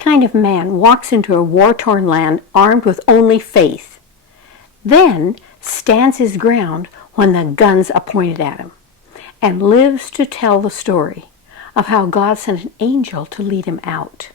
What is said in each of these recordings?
What kind of man walks into a war-torn land armed with only faith, then stands his ground when the guns are pointed at him, and lives to tell the story of how God sent an angel to lead him out?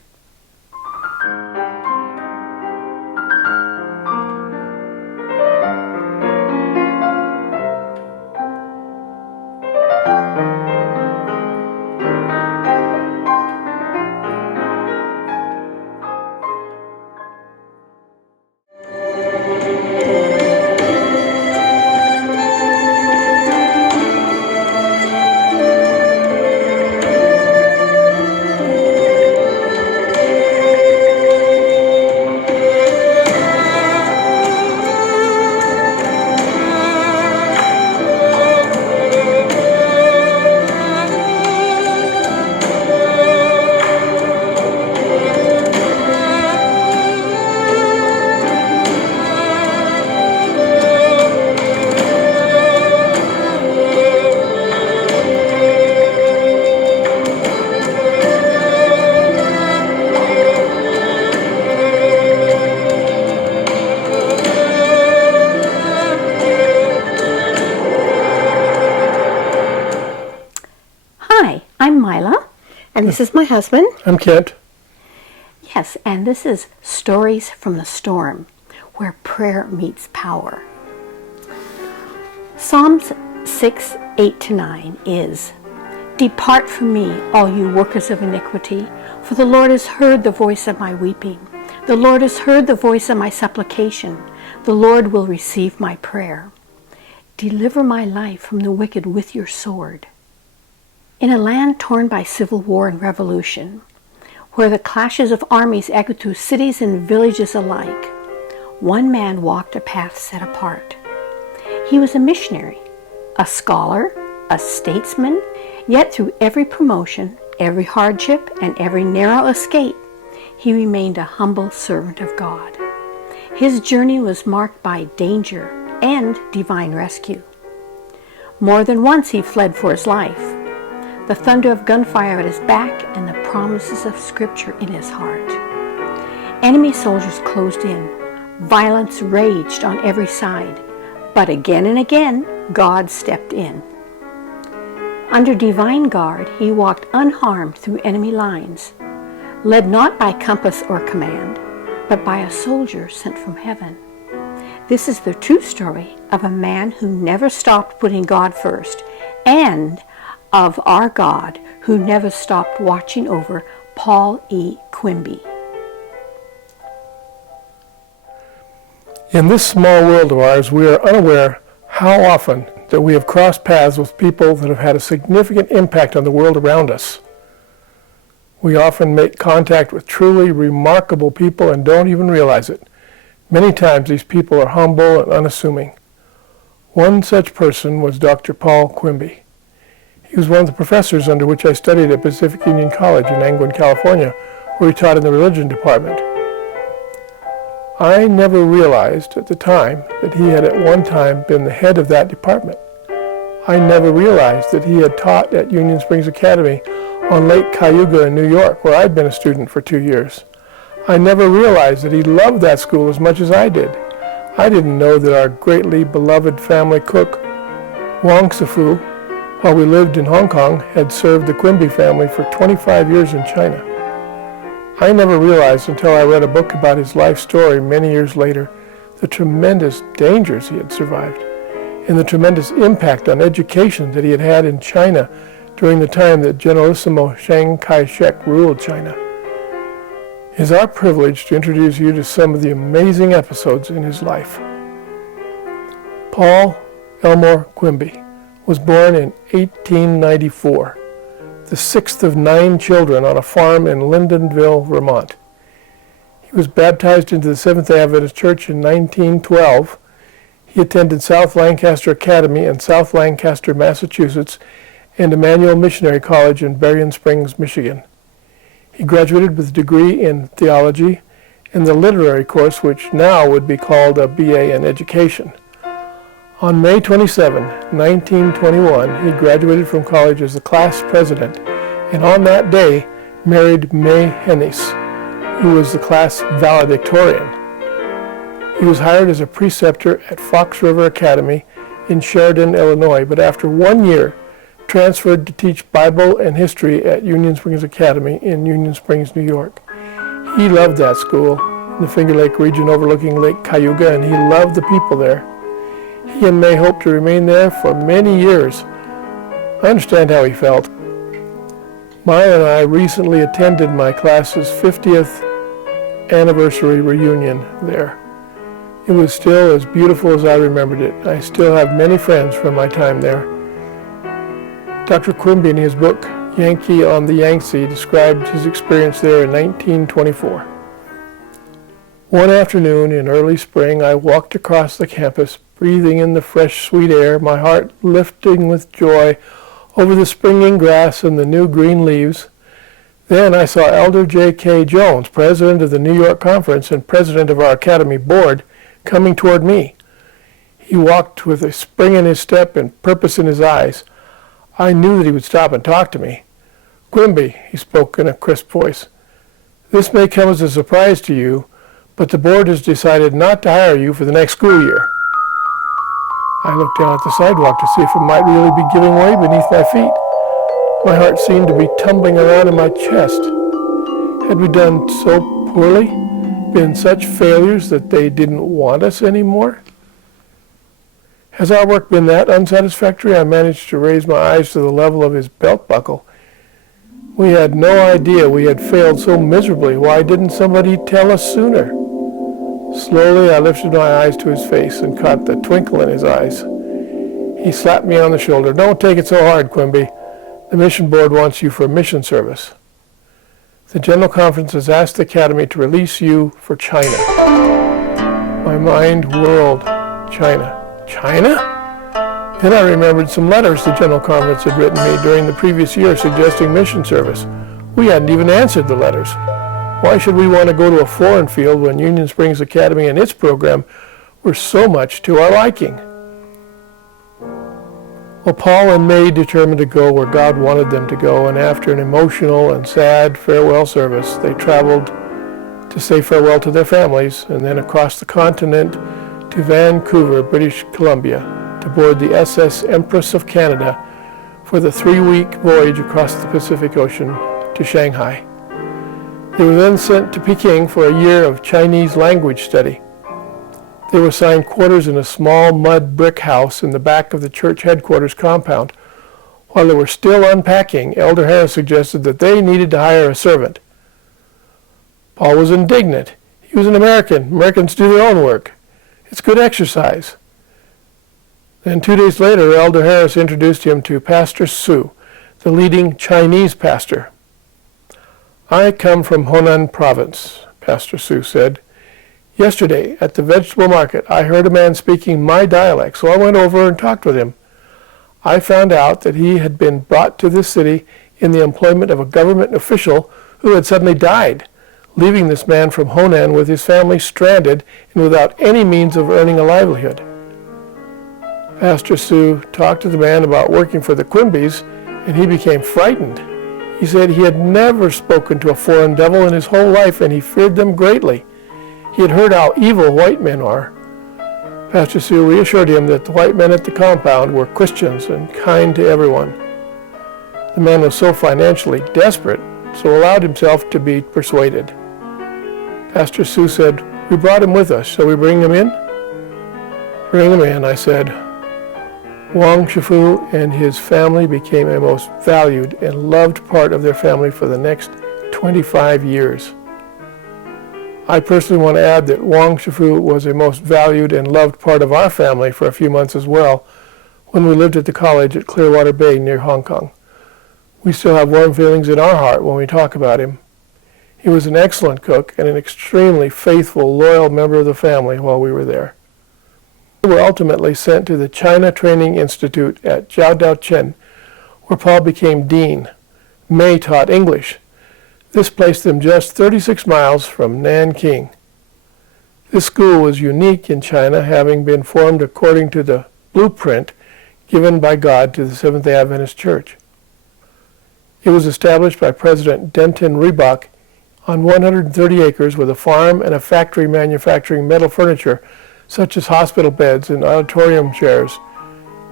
I'm Mila, and this is my husband. I'm Kent. Yes, and this is Stories from the Storm, where prayer meets power. Psalms 6:8-9 is, "Depart from me, all you workers of iniquity, for the Lord has heard the voice of my weeping. The Lord has heard the voice of my supplication. The Lord will receive my prayer. Deliver my life from the wicked with your sword." In a land torn by civil war and revolution, where the clashes of armies echoed through cities and villages alike, one man walked a path set apart. He was a missionary, a scholar, a statesman, yet through every promotion, every hardship, and every narrow escape, he remained a humble servant of God. His journey was marked by danger and divine rescue. More than once he fled for his life, the thunder of gunfire at his back and the promises of Scripture in his heart. Enemy soldiers closed in. Violence raged on every side. But again and again, God stepped in. Under divine guard, he walked unharmed through enemy lines, led not by compass or command, but by a soldier sent from heaven. This is the true story of a man who never stopped putting God first, and of our God who never stopped watching over Paul E. Quimby. In this small world of ours, we are unaware how often that we have crossed paths with people that have had a significant impact on the world around us. We often make contact with truly remarkable people and don't even realize it. Many times these people are humble and unassuming. One such person was Dr. Paul Quimby. He was one of the professors under which I studied at Pacific Union College in Angwin, California, where he taught in the religion department. I never realized at the time that he had at one time been the head of that department. I never realized that he had taught at Union Springs Academy on Lake Cayuga in New York, where I'd been a student for 2 years. I never realized that he loved that school as much as I did. I didn't know that our greatly beloved family cook, Wang Sifu, while we lived in Hong Kong, had served the Quimby family for 25 years in China. I never realized until I read a book about his life story many years later the tremendous dangers he had survived and the tremendous impact on education that he had had in China during the time that Generalissimo Chiang Kai-shek ruled China. It is our privilege to introduce you to some of the amazing episodes in his life. Paul Elmore Quimby was born in 1894, the sixth of 9 children on a farm in Lyndonville, Vermont. He was baptized into the Seventh-day Adventist Church in 1912. He attended South Lancaster Academy in South Lancaster, Massachusetts, and Emmanuel Missionary College in Berrien Springs, Michigan. He graduated with a degree in theology and the literary course, which now would be called a BA in education. On May 27, 1921, he graduated from college as the class president, and on that day married May Hennis, who was the class valedictorian. He was hired as a preceptor at Fox River Academy in Sheridan, Illinois, but after 1 year, transferred to teach Bible and history at Union Springs Academy in Union Springs, New York. He loved that school in the Finger Lake region overlooking Lake Cayuga, and he loved the people there. He and May hoped to remain there for many years. I understand how he felt. Maya and I recently attended my class's 50th anniversary reunion there. It was still as beautiful as I remembered it. I still have many friends from my time there. Dr. Quimby, in his book, Yankee on the Yangtze, described his experience there in 1924. One afternoon in early spring, I walked across the campus, breathing in the fresh, sweet air, my heart lifting with joy over the springing grass and the new green leaves. Then I saw Elder J.K. Jones, president of the New York Conference and president of our Academy board, coming toward me. He walked with a spring in his step and purpose in his eyes. I knew that he would stop and talk to me. "Quimby," he spoke in a crisp voice, "this may come as a surprise to you, but the board has decided not to hire you for the next school year." I looked down at the sidewalk to see if it might really be giving way beneath my feet. My heart seemed to be tumbling around in my chest. Had we done so poorly, been such failures that they didn't want us anymore? Has our work been that unsatisfactory? I managed to raise my eyes to the level of his belt buckle. We had no idea we had failed so miserably. Why didn't somebody tell us sooner? Slowly I lifted my eyes to his face and caught the twinkle in his eyes. He slapped me on the shoulder. "Don't take it so hard, Quimby. The mission board wants you for mission service. The General Conference has asked the Academy to release you for China." My mind whirled. China. China? Then I remembered some letters the General Conference had written me during the previous year suggesting mission service. We hadn't even answered the letters. Why should we want to go to a foreign field when Union Springs Academy and its program were so much to our liking? Well, Paul and May determined to go where God wanted them to go, and after an emotional and sad farewell service, they traveled to say farewell to their families and then across the continent to Vancouver, British Columbia, to board the SS Empress of Canada for the 3-week voyage across the Pacific Ocean to Shanghai. They were then sent to Peking for a year of Chinese language study. They were assigned quarters in a small mud brick house in the back of the church headquarters compound. While they were still unpacking, Elder Harris suggested that they needed to hire a servant. Paul was indignant. He was an American. Americans do their own work. It's good exercise. Then 2 days later, Elder Harris introduced him to Pastor Su, the leading Chinese pastor. "I come from Honan Province," Pastor Su said. "Yesterday, at the vegetable market, I heard a man speaking my dialect, so I went over and talked with him. I found out that he had been brought to this city in the employment of a government official who had suddenly died, leaving this man from Honan with his family stranded and without any means of earning a livelihood." Pastor Su talked to the man about working for the Quimbys, and he became frightened. He said he had never spoken to a foreign devil in his whole life, and he feared them greatly. He had heard how evil white men are. Pastor Su reassured him that the white men at the compound were Christians and kind to everyone. The man was so financially desperate, so allowed himself to be persuaded. Pastor Su said, "We brought him with us. Shall we bring him in?" "Bring him in," I said. Wang Shifu and his family became a most valued and loved part of their family for the next 25 years. I personally want to add that Wang Shifu was a most valued and loved part of our family for a few months as well, when we lived at the college at Clearwater Bay near Hong Kong. We still have warm feelings in our heart when we talk about him. He was an excellent cook and an extremely faithful, loyal member of the family while we were there. We were ultimately sent to the China Training Institute at Jiaodao-Chen, where Paul became dean. May taught English. This placed them just 36 miles from Nanking. This school was unique in China, having been formed according to the blueprint given by God to the Seventh-day Adventist Church. It was established by President Denton Reebok on 130 acres with a farm and a factory manufacturing metal furniture, such as hospital beds and auditorium chairs,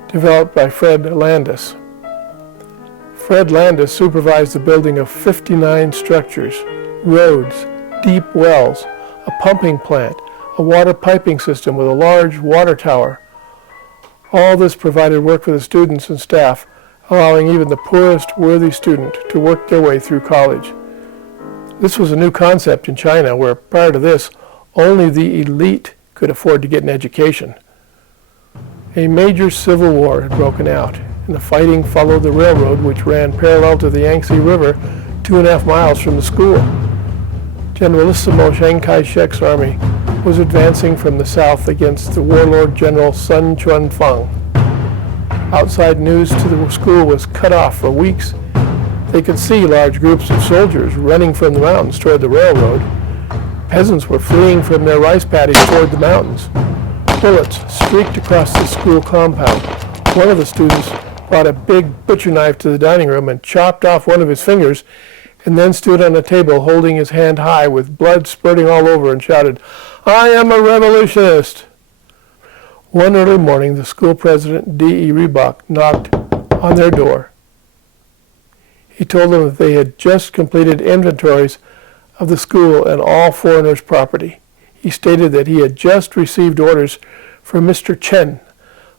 developed by Fred Landis. Fred Landis supervised the building of 59 structures, roads, deep wells, a pumping plant, a water piping system with a large water tower. All this provided work for the students and staff, allowing even the poorest worthy student to work their way through college. This was a new concept in China, where prior to this, only the elite could afford to get an education. A major civil war had broken out, and the fighting followed the railroad, which ran parallel to the Yangtze River 2.5 miles from the school. Generalissimo Chiang Kai-shek's army was advancing from the south against the warlord General Sun Quan-fong. Outside news to the school was cut off for weeks. They could see large groups of soldiers running from the mountains toward the railroad. Peasants were fleeing from their rice paddies toward the mountains. Bullets streaked across the school compound. One of the students brought a big butcher knife to the dining room and chopped off one of his fingers, and then stood on a table holding his hand high with blood spurting all over and shouted, "I am a revolutionist!" One early morning, the school president, D.E. Reebok, knocked on their door. He told them that they had just completed inventories of the school and all foreigners' property. He stated that he had just received orders from Mr. Chen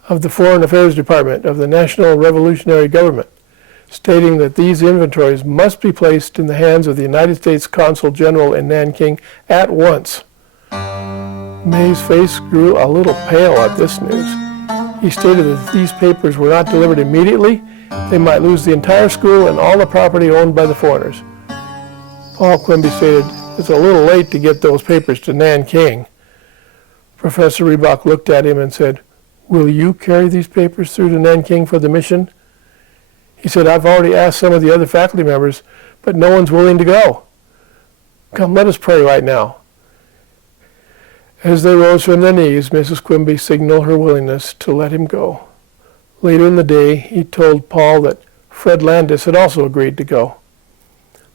of the Foreign Affairs Department of the National Revolutionary Government, stating that these inventories must be placed in the hands of the United States Consul General in Nanking at once. May's face grew a little pale at this news. He stated that if these papers were not delivered immediately, they might lose the entire school and all the property owned by the foreigners. Paul Quimby stated, "It's a little late to get those papers to Nanking." Professor Reebok looked at him and said, "Will you carry these papers through to Nanking for the mission?" He said, "I've already asked some of the other faculty members, but no one's willing to go. Come, let us pray right now." As they rose from their knees, Mrs. Quimby signaled her willingness to let him go. Later in the day, he told Paul that Fred Landis had also agreed to go.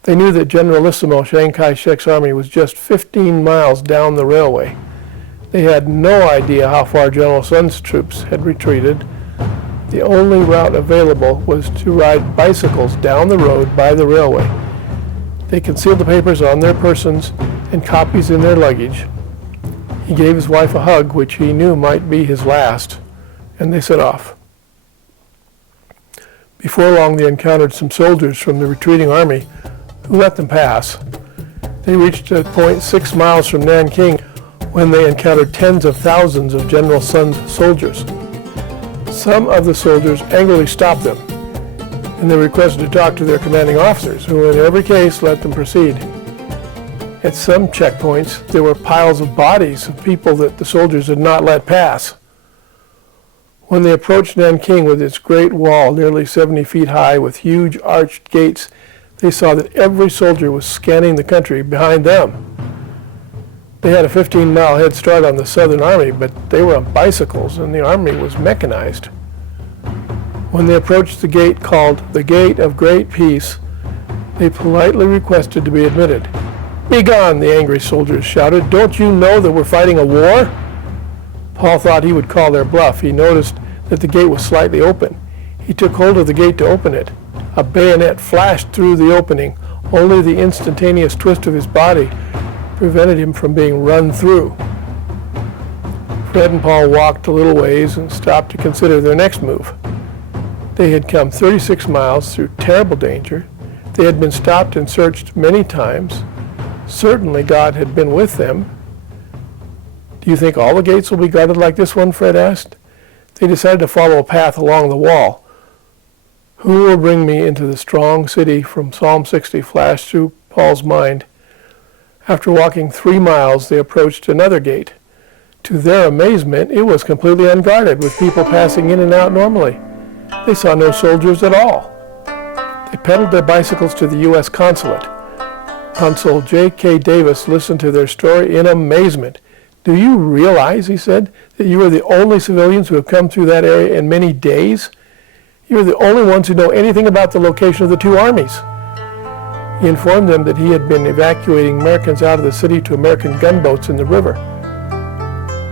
They knew that Generalissimo Chiang Kai-shek's army was just 15 miles down the railway. They had no idea how far General Sun's troops had retreated. The only route available was to ride bicycles down the road by the railway. They concealed the papers on their persons and copies in their luggage. He gave his wife a hug, which he knew might be his last, and they set off. Before long, they encountered some soldiers from the retreating army who let them pass. They reached a point 6 miles from Nanking when they encountered tens of thousands of General Sun's soldiers. Some of the soldiers angrily stopped them, and they requested to talk to their commanding officers, who in every case let them proceed. At some checkpoints, there were piles of bodies of people that the soldiers had not let pass. When they approached Nanking with its great wall nearly 70 feet high with huge arched gates, they saw that every soldier was scanning the country behind them. They had a 15-mile head start on the Southern Army, but they were on bicycles and the army was mechanized. When they approached the gate called the Gate of Great Peace, they politely requested to be admitted. "Begone," the angry soldiers shouted. "Don't you know that we're fighting a war?" Paul thought he would call their bluff. He noticed that the gate was slightly open. He took hold of the gate to open it. A bayonet flashed through the opening. Only the instantaneous twist of his body prevented him from being run through. Fred and Paul walked a little ways and stopped to consider their next move. They had come 36 miles through terrible danger. They had been stopped and searched many times. Certainly God had been with them. "Do you think all the gates will be guarded like this one?" Fred asked. They decided to follow a path along the wall. "Who will bring me into the strong city?" from Psalm 60 flashed through Paul's mind. After walking 3 miles, they approached another gate. To their amazement, it was completely unguarded, with people passing in and out normally. They saw no soldiers at all. They pedaled their bicycles to the U.S. consulate. Consul J.K. Davis listened to their story in amazement. "Do you realize," he said, "that you are the only civilians who have come through that area in many days? You are the only ones who know anything about the location of the two armies. He informed them that he had been evacuating Americans out of the city to American gunboats in the river.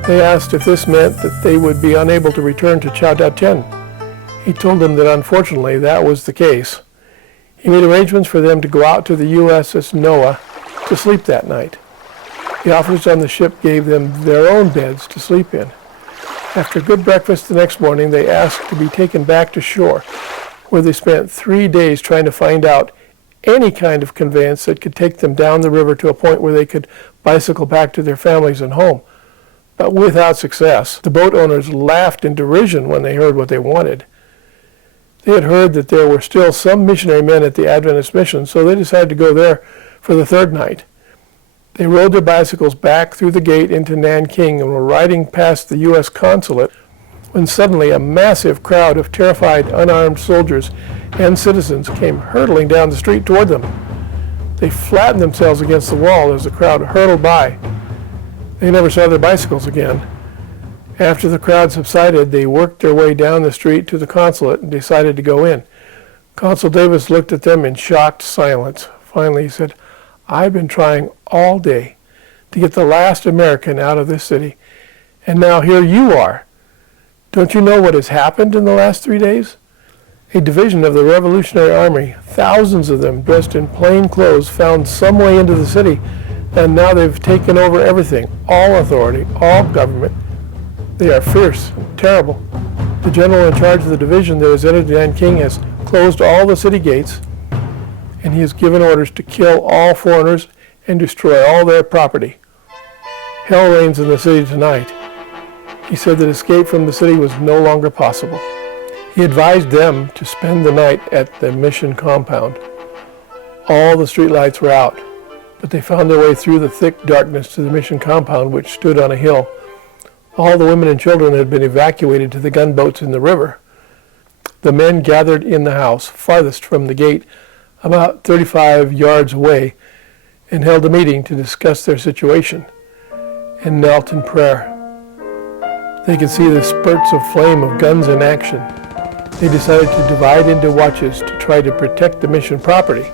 They asked if this meant that they would be unable to return to Chao-Dao-Tien. He told them that unfortunately that was the case. He made arrangements for them to go out to the USS Noah to sleep that night. The officers on the ship gave them their own beds to sleep in. After a good breakfast the next morning, they asked to be taken back to shore, where they spent 3 days trying to find out any kind of conveyance that could take them down the river to a point where they could bicycle back to their families and home. But without success. The boat owners laughed in derision when they heard what they wanted. They had heard that there were still some missionary men at the Adventist mission, so they decided to go there for the third night. They rode their bicycles back through the gate into Nanking and were riding past the U.S. consulate when suddenly a massive crowd of terrified, unarmed soldiers and citizens came hurtling down the street toward them. They flattened themselves against the wall as the crowd hurtled by. They never saw their bicycles again. After the crowd subsided, they worked their way down the street to the consulate and decided to go in. Consul Davis looked at them in shocked silence. Finally, he said, "I've been trying all day to get the last American out of this city, and now here you are. Don't you know what has happened in the last 3 days? A division of the Revolutionary Army, thousands of them dressed in plain clothes, found some way into the city, and now they've taken over everything, all authority, all government. They are fierce, terrible. The general in charge of the division that has entered Nanking has closed all the city gates, and he has given orders to kill all foreigners and destroy all their property. Hell reigns in the city tonight." He said that escape from the city was no longer possible. He advised them to spend the night at the mission compound. All the streetlights were out, but they found their way through the thick darkness to the mission compound, which stood on a hill. All the women and children had been evacuated to the gunboats in the river. The men gathered in the house, farthest from the gate, about 35 yards away, and held a meeting to discuss their situation, and knelt in prayer. They could see the spurts of flame of guns in action. They decided to divide into watches to try to protect the mission property.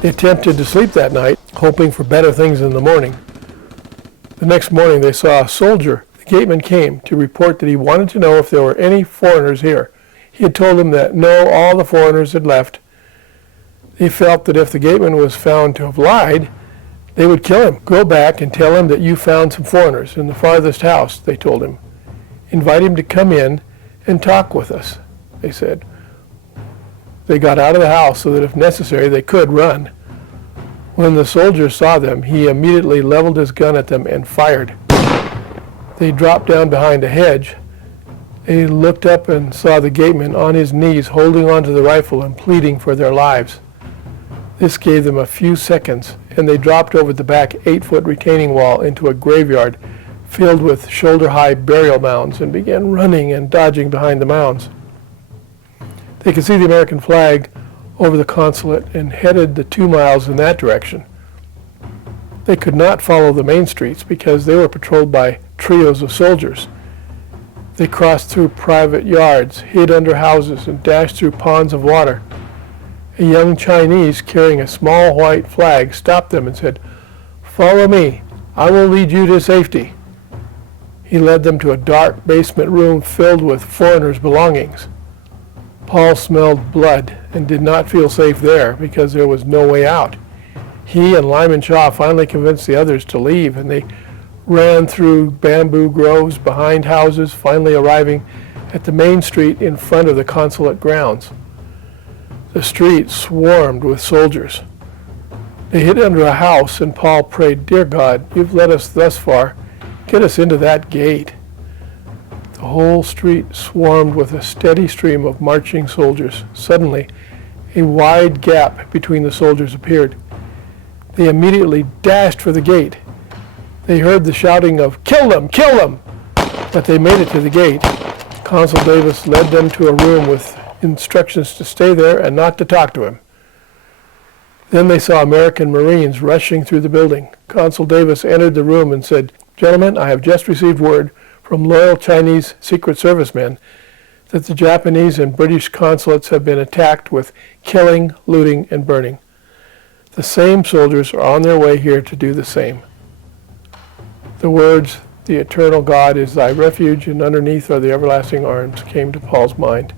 They attempted to sleep that night, hoping for better things in the morning. The next morning they saw a soldier. The gateman came to report that he wanted to know if there were any foreigners here. He had told them that no, all the foreigners had left. They felt that if the gateman was found to have lied, they would kill him. "Go back and tell him that you found some foreigners in the farthest house," they told him. "Invite him to come in and talk with us," they said. They got out of the house so that if necessary they could run. When the soldier saw them, he immediately leveled his gun at them and fired. They dropped down behind a hedge. They looked up and saw the gateman on his knees holding onto the rifle and pleading for their lives. This gave them a few seconds, and they dropped over the back 8-foot retaining wall into a graveyard filled with shoulder-high burial mounds and began running and dodging behind the mounds. They could see the American flag over the consulate and headed the 2 miles in that direction. They could not follow the main streets because they were patrolled by trios of soldiers. They crossed through private yards, hid under houses, and dashed through ponds of water. A young Chinese carrying a small white flag stopped them and said, "Follow me. I will lead you to safety." He led them to a dark basement room filled with foreigners' belongings. Paul smelled blood and did not feel safe there because there was no way out. He and Lyman Shaw finally convinced the others to leave, and they ran through bamboo groves behind houses, finally arriving at the main street in front of the consulate grounds. The street swarmed with soldiers. They hid under a house, and Paul prayed, "Dear God, you've led us thus far. Get us into that gate." The whole street swarmed with a steady stream of marching soldiers. Suddenly, a wide gap between the soldiers appeared. They immediately dashed for the gate. They heard the shouting of, "Kill them! Kill them!" But they made it to the gate. Consul Davis led them to a room with instructions to stay there and not to talk to him. Then they saw American Marines rushing through the building. Consul Davis entered the room and said, "Gentlemen, I have just received word from loyal Chinese Secret Service men that the Japanese and British consulates have been attacked with killing, looting, and burning. The same soldiers are on their way here to do the same. The words, "The eternal God is thy refuge, and underneath are the everlasting arms," came to Paul's mind.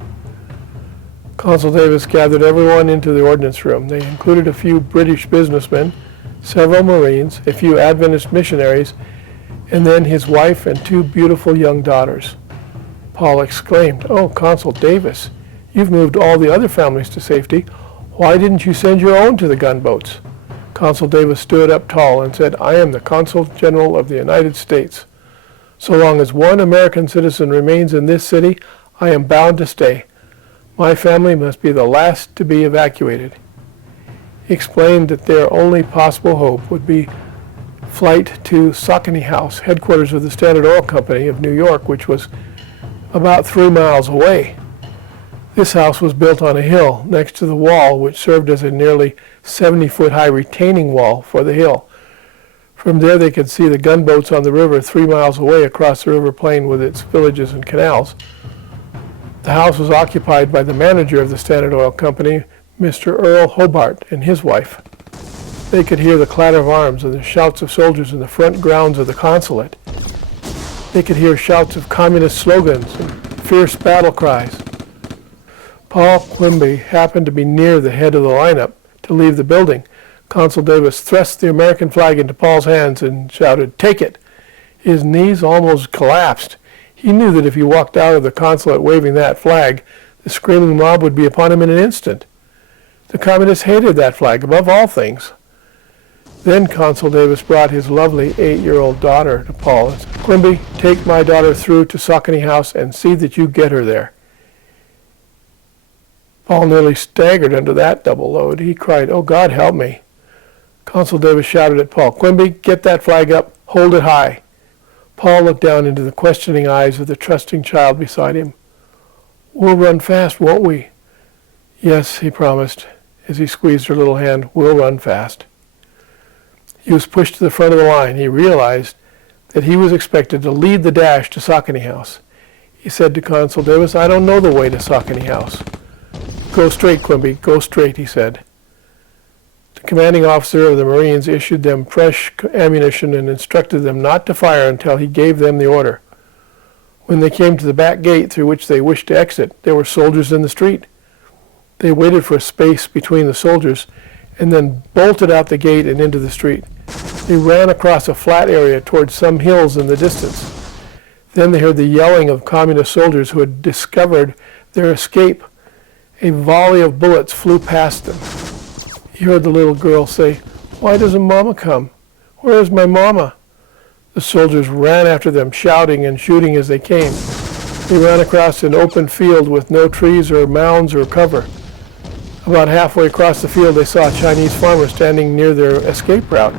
Consul Davis gathered everyone into the ordnance room. They included a few British businessmen, several Marines, a few Adventist missionaries, and then his wife and two beautiful young daughters. Paul exclaimed, "Oh, Consul Davis, you've moved all the other families to safety. Why didn't you send your own to the gunboats?" Consul Davis stood up tall and said, "I am the Consul General of the United States. So long as one American citizen remains in this city, I am bound to stay. My family must be the last to be evacuated." He explained that their only possible hope would be flight to Saucony House, headquarters of the Standard Oil Company of New York, which was about 3 miles away. This house was built on a hill next to the wall, which served as a nearly 70-foot-high retaining wall for the hill. From there they could see the gunboats on the river 3 miles away across the river plain with its villages and canals. The house was occupied by the manager of the Standard Oil Company, Mr. Earl Hobart, and his wife. They could hear the clatter of arms and the shouts of soldiers in the front grounds of the consulate. They could hear shouts of communist slogans and fierce battle cries. Paul Quimby happened to be near the head of the lineup to leave the building. Consul Davis thrust the American flag into Paul's hands and shouted, "Take it!" His knees almost collapsed. He knew that if he walked out of the consulate waving that flag, the screaming mob would be upon him in an instant. The communists hated that flag above all things. Then Consul Davis brought his lovely 8-year-old daughter to Paul and said, "Quimby, take my daughter through to Saucony House and see that you get her there." Paul nearly staggered under that double load. He cried, "Oh, God, help me." Consul Davis shouted at Paul, "Quimby, get that flag up, hold it high." Paul looked down into the questioning eyes of the trusting child beside him. "We'll run fast, won't we?" "Yes," he promised, as he squeezed her little hand, "we'll run fast." He was pushed to the front of the line. He realized that he was expected to lead the dash to Saucony House. He said to Consul Davis, "I don't know the way to Saucony House." "Go straight, Quimby, go straight," he said. The commanding officer of the Marines issued them fresh ammunition and instructed them not to fire until he gave them the order. When they came to the back gate through which they wished to exit, there were soldiers in the street. They waited for a space between the soldiers and then bolted out the gate and into the street. They ran across a flat area towards some hills in the distance. Then they heard the yelling of communist soldiers who had discovered their escape. A volley of bullets flew past them. He heard the little girl say, "Why doesn't Mama come? Where is my Mama?" The soldiers ran after them, shouting and shooting as they came. They ran across an open field with no trees or mounds or cover. About halfway across the field, they saw a Chinese farmer standing near their escape route.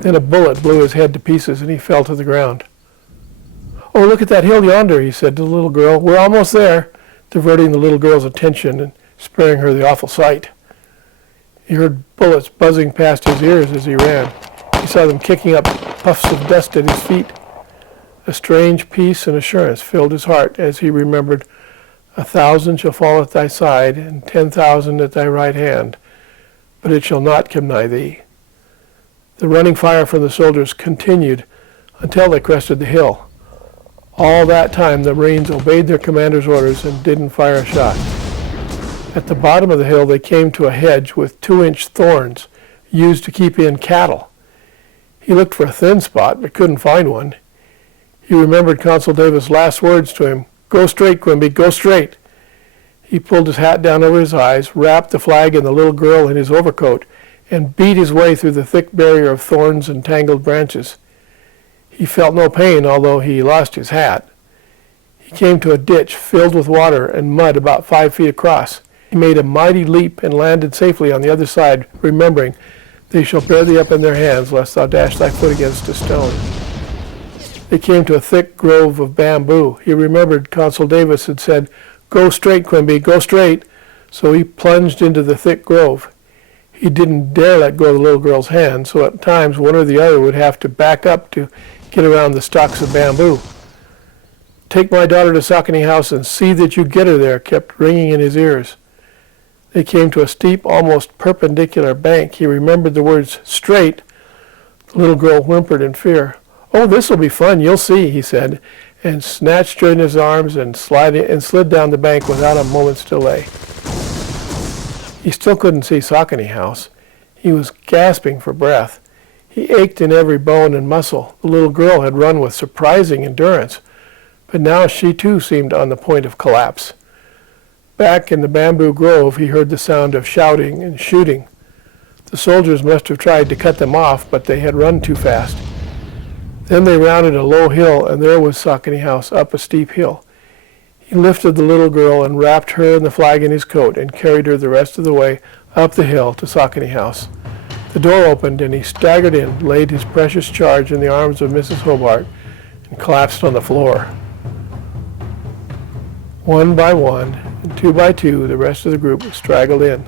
Then a bullet blew his head to pieces, and he fell to the ground. "Oh, look at that hill yonder," he said to the little girl. "We're almost there," diverting the little girl's attention and sparing her the awful sight. He heard bullets buzzing past his ears as he ran. He saw them kicking up puffs of dust at his feet. A strange peace and assurance filled his heart as he remembered, "1,000 shall fall at thy side, and 10,000 at thy right hand, but it shall not come nigh thee." The running fire from the soldiers continued until they crested the hill. All that time the Marines obeyed their commander's orders and didn't fire a shot. At the bottom of the hill they came to a hedge with 2-inch thorns used to keep in cattle. He looked for a thin spot but couldn't find one. He remembered Consul Davis' last words to him, "Go straight, Quimby, go straight." He pulled his hat down over his eyes, wrapped the flag and the little girl in his overcoat, and beat his way through the thick barrier of thorns and tangled branches. He felt no pain, although he lost his hat. He came to a ditch filled with water and mud about 5 feet across. He made a mighty leap and landed safely on the other side, remembering, "They shall bear thee up in their hands, lest thou dash thy foot against a stone." They came to a thick grove of bamboo. He remembered Consul Davis had said, "Go straight, Quimby, go straight." So he plunged into the thick grove. He didn't dare let go of the little girl's hand, so at times one or the other would have to back up to get around the stalks of bamboo. "Take my daughter to Saucony House and see that you get her there," kept ringing in his ears. They came to a steep, almost perpendicular bank. He remembered the words straight. The little girl whimpered in fear. "Oh, this'll be fun, you'll see," he said, and snatched her in his arms and slid down the bank without a moment's delay. He still couldn't see Saucony House. He was gasping for breath. He ached in every bone and muscle. The little girl had run with surprising endurance, but now she too seemed on the point of collapse. Back in the bamboo grove, he heard the sound of shouting and shooting. The soldiers must have tried to cut them off, but they had run too fast. Then they rounded a low hill, and there was Saucony House up a steep hill. He lifted the little girl and wrapped her and the flag in his coat and carried her the rest of the way up the hill to Saucony House. The door opened, and he staggered in, laid his precious charge in the arms of Mrs. Hobart, and collapsed on the floor. One by one, and two by two, the rest of the group straggled in.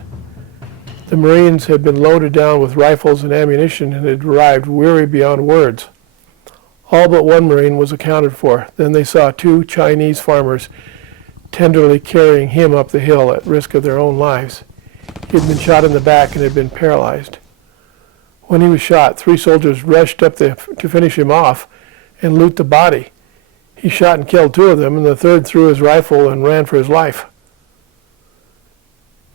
The Marines had been loaded down with rifles and ammunition and had arrived weary beyond words. All but one Marine was accounted for. Then they saw two Chinese farmers tenderly carrying him up the hill at risk of their own lives. He had been shot in the back and had been paralyzed. When he was shot, 3 soldiers rushed up to finish him off and loot the body. He shot and killed 2 of them, and the third threw his rifle and ran for his life.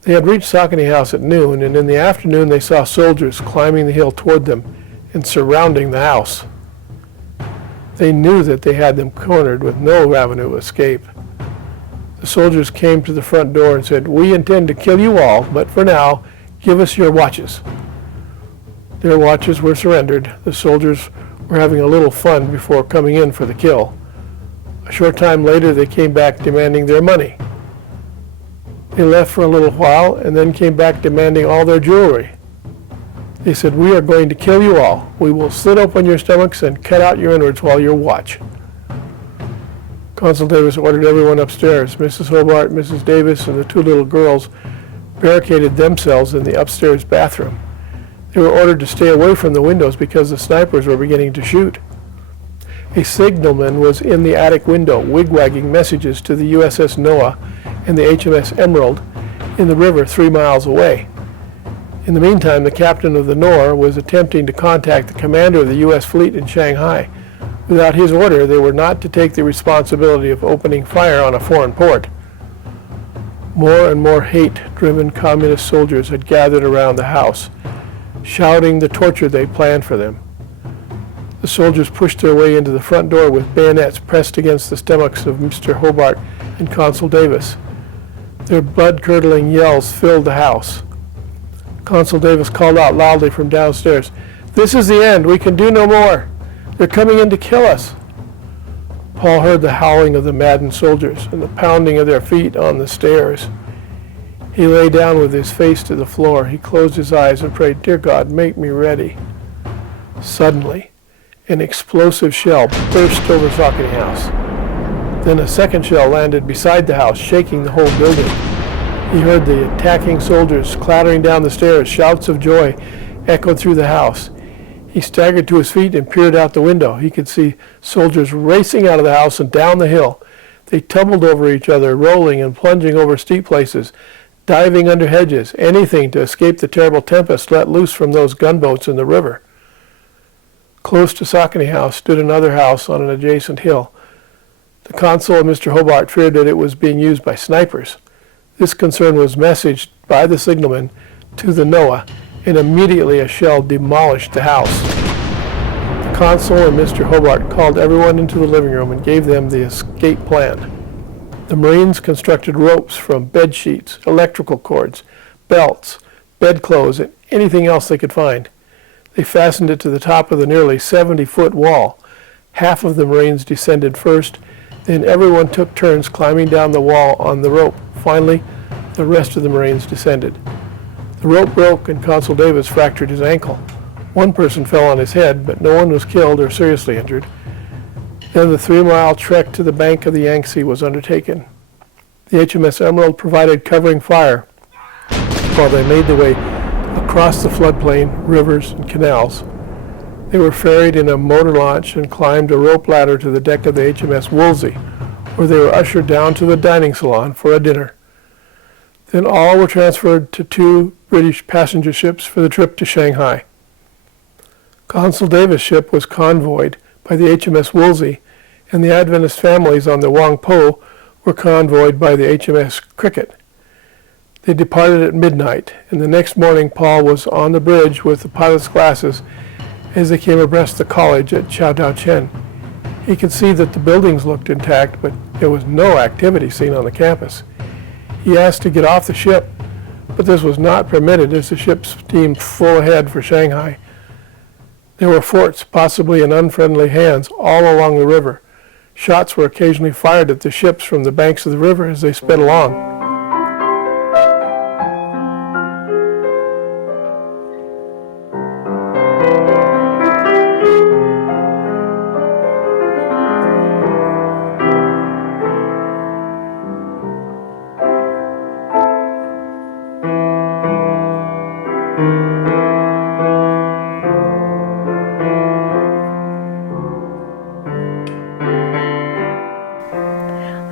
They had reached Saucony House at noon, and in the afternoon they saw soldiers climbing the hill toward them and surrounding the house. They knew that they had them cornered with no avenue of escape. The soldiers came to the front door and said, "We intend to kill you all, but for now, give us your watches." Their watches were surrendered. The soldiers were having a little fun before coming in for the kill. A short time later, they came back demanding their money. They left for a little while and then came back demanding all their jewelry. They said, "We are going to kill you all. We will slit open your stomachs and cut out your innards while you watch." Consul Davis ordered everyone upstairs. Mrs. Hobart, Mrs. Davis, and the 2 little girls barricaded themselves in the upstairs bathroom. They were ordered to stay away from the windows because the snipers were beginning to shoot. A signalman was in the attic window, wigwagging messages to the USS Noah and the HMS Emerald in the river 3 miles away. In the meantime, the captain of the Nore was attempting to contact the commander of the U.S. fleet in Shanghai. Without his order, they were not to take the responsibility of opening fire on a foreign port. More and more hate-driven communist soldiers had gathered around the house, shouting the torture they planned for them. The soldiers pushed their way into the front door with bayonets pressed against the stomachs of Mr. Hobart and Consul Davis. Their blood-curdling yells filled the house. Consul Davis called out loudly from downstairs, "This is the end. We can do no more. They're coming in to kill us." Paul heard the howling of the maddened soldiers and the pounding of their feet on the stairs. He lay down with his face to the floor. He closed his eyes and prayed, "Dear God, make me ready." Suddenly, an explosive shell burst over Saucony House. Then a second shell landed beside the house, shaking the whole building. He heard the attacking soldiers clattering down the stairs. Shouts of joy echoed through the house. He staggered to his feet and peered out the window. He could see soldiers racing out of the house and down the hill. They tumbled over each other, rolling and plunging over steep places, diving under hedges, anything to escape the terrible tempest let loose from those gunboats in the river. Close to Saucony House stood another house on an adjacent hill. The consul and Mr. Hobart feared that it was being used by snipers. This concern was messaged by the signalman to the Noah, and immediately a shell demolished the house. The consul and Mr. Hobart called everyone into the living room and gave them the escape plan. The Marines constructed ropes from bed sheets, electrical cords, belts, bedclothes, and anything else they could find. They fastened it to the top of the nearly 70-foot wall. Half of the Marines descended first, then everyone took turns climbing down the wall on the rope. Finally, the rest of the Marines descended. The rope broke and Consul Davis fractured his ankle. One person fell on his head, but no one was killed or seriously injured. Then the 3-mile trek to the bank of the Yangtze was undertaken. The HMS Emerald provided covering fire while they made their way across the floodplain, rivers, and canals. They were ferried in a motor launch and climbed a rope ladder to the deck of the HMS Woolsey, where they were ushered down to the dining salon for a dinner. Then all were transferred to 2 British passenger ships for the trip to Shanghai. Consul Davis' ship was convoyed by the HMS Woolsey, and the Adventist families on the Wangpo were convoyed by the HMS Cricket. They departed at midnight, and the next morning Paul was on the bridge with the pilot's glasses as they came abreast the college at Chao Dao Chen. He could see that the buildings looked intact, but there was no activity seen on the campus. He asked to get off the ship, but this was not permitted as the ship steamed full ahead for Shanghai. There were forts, possibly in unfriendly hands, all along the river. Shots were occasionally fired at the ships from the banks of the river as they sped along.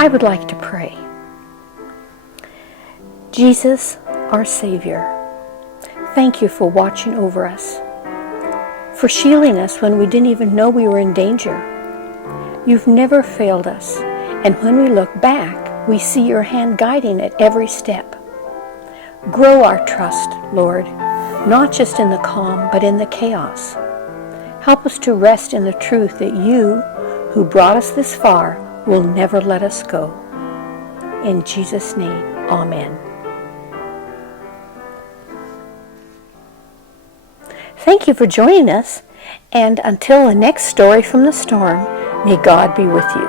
I would like to pray. Jesus, our Savior, thank you for watching over us, for shielding us when we didn't even know we were in danger. You've never failed us, and when we look back, we see your hand guiding at every step. Grow our trust, Lord, not just in the calm, but in the chaos. Help us to rest in the truth that you, who brought us this far, will never let us go. In Jesus' name, amen. Thank you for joining us, and until the next story from the storm, may God be with you.